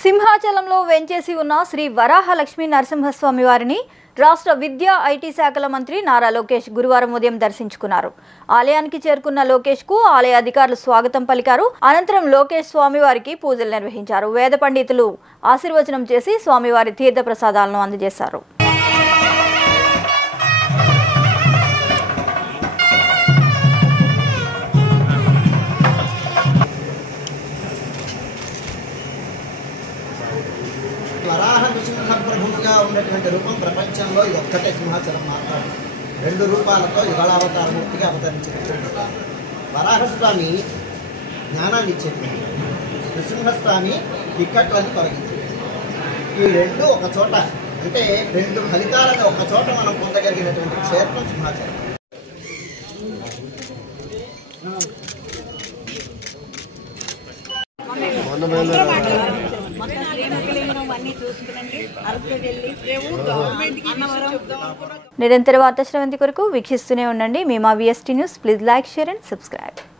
సింహాచలంలో వెంచేసి ఉన్న శ్రీ వరాహ లక్ష్మీ నరసింహస్వామి వారిని రాష్ట్ర విద్యా ఐటీ శాఖల మంత్రి నారా లోకేష్ గురువారం ఉదయం దర్శించుకున్నారు. ఆలయానికి చేరుకున్న లోకేష్ కు ఆలయ అధికారులు స్వాగతం పలికారు. అనంతరం లోకేష్ స్వామివారికి పూజలు నిర్వహించారు. వేద పండితులు ఆశీర్వచనం చేసి స్వామివారి తీర్థ ప్రసాదాలను అందజేశారు. వరాహ నృసింహ ప్రభువుగా ఉన్నటువంటి రూపం ప్రపంచంలో ఇది ఒక్కటే సింహాచలం మాత్రం. 2 రూపాలతో యుగళావతారమూర్తిగా అవతరించినటువంటి వరాహస్వామి జ్ఞానాన్ని ఇచ్చేది, నృసింహస్వామి ఇక్కట్లను తొలగించింది. ఈ రెండు ఒక చోట, అంటే 2 ఫలితాలను ఒక చోట మనం పొందగలిగినటువంటి క్షేత్రం సింహాచలం. నిరంతర వార్తా శ్రవంతి కొరకు వీక్షిస్తూనే ఉండండి. మేము VST news. Please like, share and subscribe.